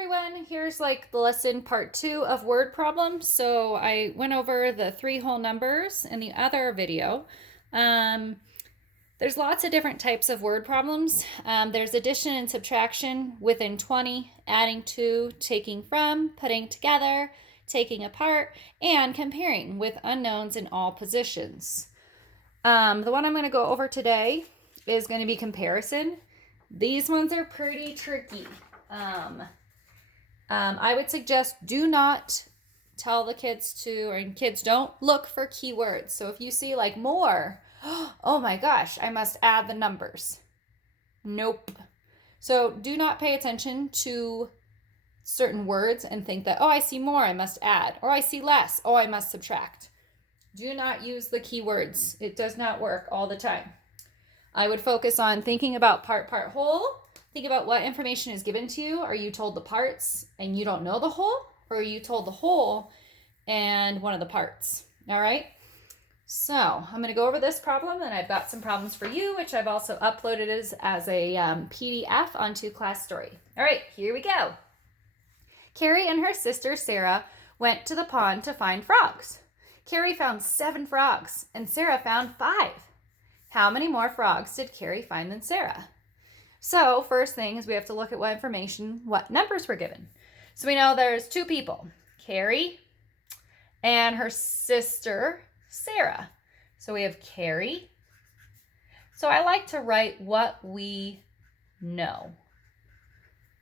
everyone, here's like the lesson part 2 of word problems. So I went over the 3 whole numbers in the other video. Um, there's lots of different types of word problems. There's addition and subtraction within 20, adding to, taking from, putting together, taking apart, and comparing with unknowns in all positions. The one I'm going to go over today is going to be comparison. These ones are pretty tricky. I would suggest do not tell the kids to, or kids don't look for keywords. So if you see like more, oh my gosh, I must add the numbers. Nope. So do not pay attention to certain words and think that, oh, I see more, I must add, or I see less, oh, I must subtract. Do not use the keywords. It does not work all the time. I would focus on thinking about part, whole. Think about what information is given to you. Are you told the parts and you don't know the whole? Or are you told the whole and one of the parts? All right. So I'm going to go over this problem, and I've got some problems for you, which I've also uploaded as a PDF onto Class Story. All right, here we go. Carrie and her sister Sarah went to the pond to find frogs. Carrie found 7 frogs and Sarah found 5. How many more frogs did Carrie find than Sarah? So first thing is we have to look at what numbers were given. So we know there's 2 people, Carrie and her sister Sarah. So we have Carrie. So I like to write what we know.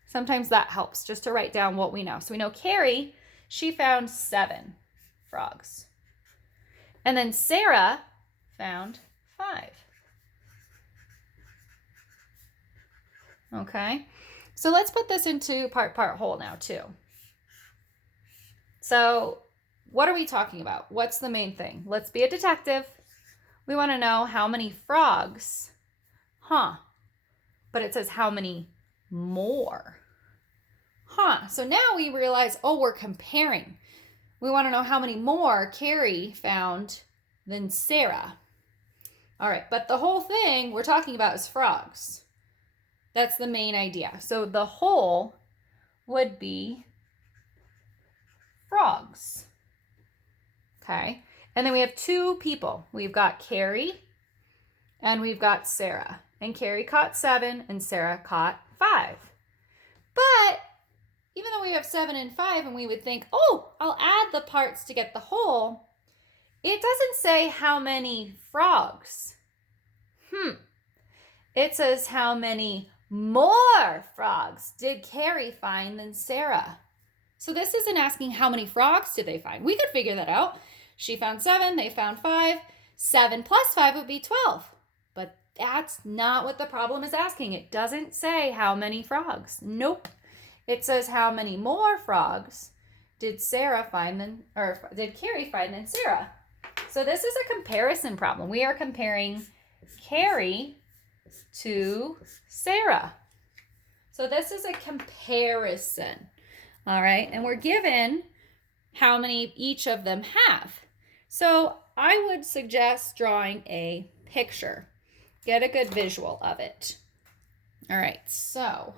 Sometimes that helps just to write down what we know. So we know Carrie, she found 7 frogs. And then Sarah found 5. Okay, so let's put this into part, whole now too. So what are we talking about? What's the main thing? Let's be a detective. We want to know how many frogs, but it says how many more, so now we realize, oh, we're comparing. We want to know how many more Carrie found than Sarah. All right, but the whole thing we're talking about is frogs. That's the main idea. So the whole would be frogs. Okay, and then we have 2 people. We've got Carrie and we've got Sarah. And Carrie caught 7 and Sarah caught 5. But even though we have 7 and 5 and we would think, oh, I'll add the parts to get the whole, it doesn't say how many frogs. It says how many more frogs did Carrie find than Sarah. So this isn't asking how many frogs did they find. We could figure that out. She found 7, they found 5. 7 plus 5 would be 12. But that's not what the problem is asking. It doesn't say how many frogs. Nope. It says how many more frogs did Sarah find than, or did Carrie find than Sarah. So this is a comparison problem. We are comparing Carrie to Sarah. So this is a comparison. All right, and we're given how many each of them have. So I would suggest drawing a picture. Get a good visual of it. All right, so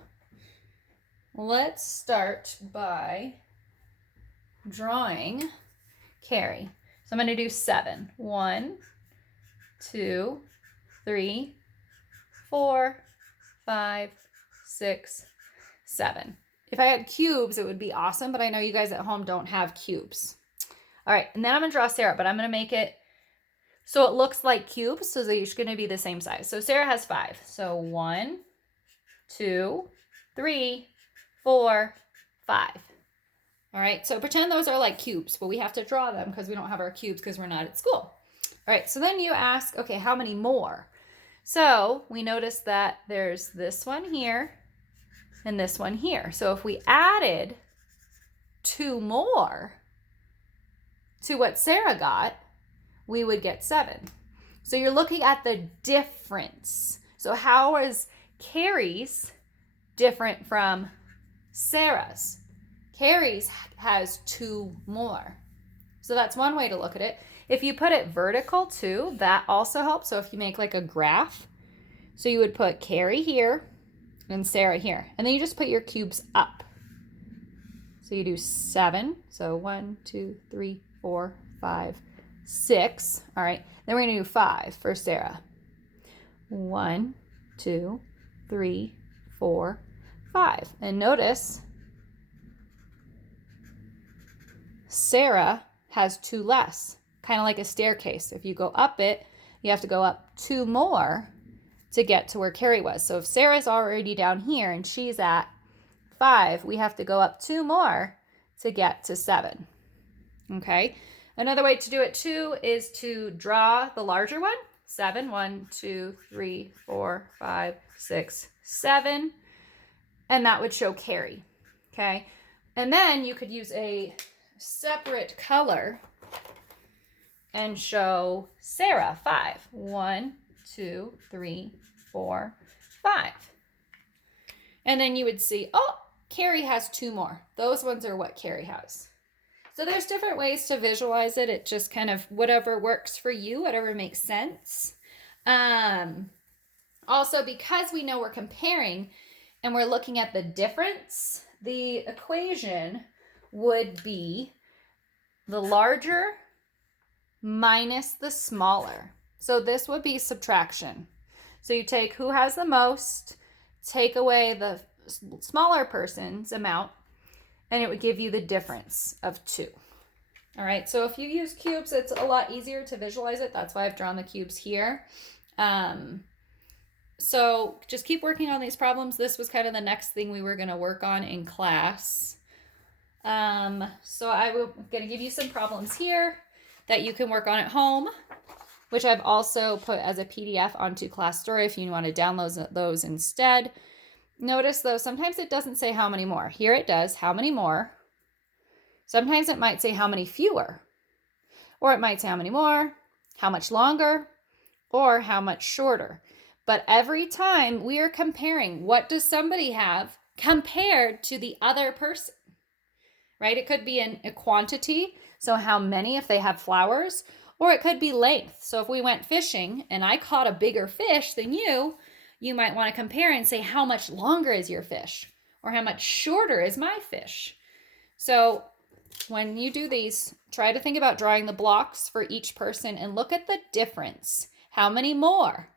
let's start by drawing Carrie. So I'm going to do 7. 1, 2, 3, 4, 5, 6, 7. If I had cubes, it would be awesome, but I know you guys at home don't have cubes. All right, and then I'm going to draw Sarah, but I'm going to make it so it looks like cubes, so they're each going to be the same size. So Sarah has 5. So 1, 2, 3, 4, 5. All right, so pretend those are like cubes, but we have to draw them because we don't have our cubes because we're not at school. All right, so then you ask, okay, how many more? So we notice that there's this one here and this one here. So if we added 2 more to what Sarah got, we would get 7. So you're looking at the difference. So how is Carrie's different from Sarah's? Carrie's has 2 more. So that's one way to look at it. If you put it vertical too, that also helps. So if you make like a graph, so you would put Carrie here and Sarah here, and then you just put your cubes up. So you do 7. So 1, 2, 3, 4, 5, 6. All right. Then we're going to do 5 for Sarah. 1, 2, 3, 4, 5. And notice Sarah has 2 less, kind of like a staircase. If you go up it, you have to go up 2 more to get to where Carrie was. So if Sarah's already down here and she's at 5, we have to go up 2 more to get to 7. Okay. Another way to do it too is to draw the larger one. 7, 1, 2, 3, 4, 5, 6, 7. And that would show Carrie. Okay. And then you could use a separate color and show Sarah 5. 1, 2, 3, 4, 5. And then you would see, oh, Carrie has 2 more. Those ones are what Carrie has. So there's different ways to visualize it. It just kind of whatever works for you, whatever makes sense. Also, because we know we're comparing and we're looking at the difference, the equation would be the larger minus the smaller. So this would be subtraction. So you take who has the most, take away the smaller person's amount, and it would give you the difference of 2. All right, so if you use cubes, it's a lot easier to visualize it. That's why I've drawn the cubes here. So just keep working on these problems. This was kind of the next thing we were going to work on in class. So I'm going to give you some problems here that you can work on at home, which I've also put as a PDF onto ClassStory if you want to download those instead. Notice though, sometimes it doesn't say how many more. Here it does, how many more. Sometimes it might say how many fewer, or it might say how many more, how much longer, or how much shorter. But every time we are comparing, what does somebody have compared to the other person, right? It could be a quantity, so how many if they have flowers, or it could be length. So if we went fishing and I caught a bigger fish than you might want to compare and say how much longer is your fish, or how much shorter is my fish. So when you do these, try to think about drawing the blocks for each person and look at the difference. How many more?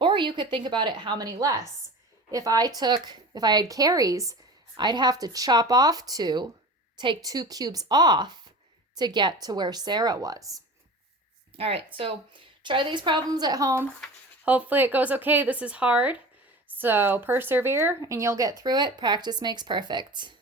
Or you could think about it, how many less? If I had Carrie's, I'd have to chop off 2, take 2 cubes off to get to where Sarah was. All right, so try these problems at home. Hopefully it goes okay. This is hard, so persevere and you'll get through it. Practice makes perfect.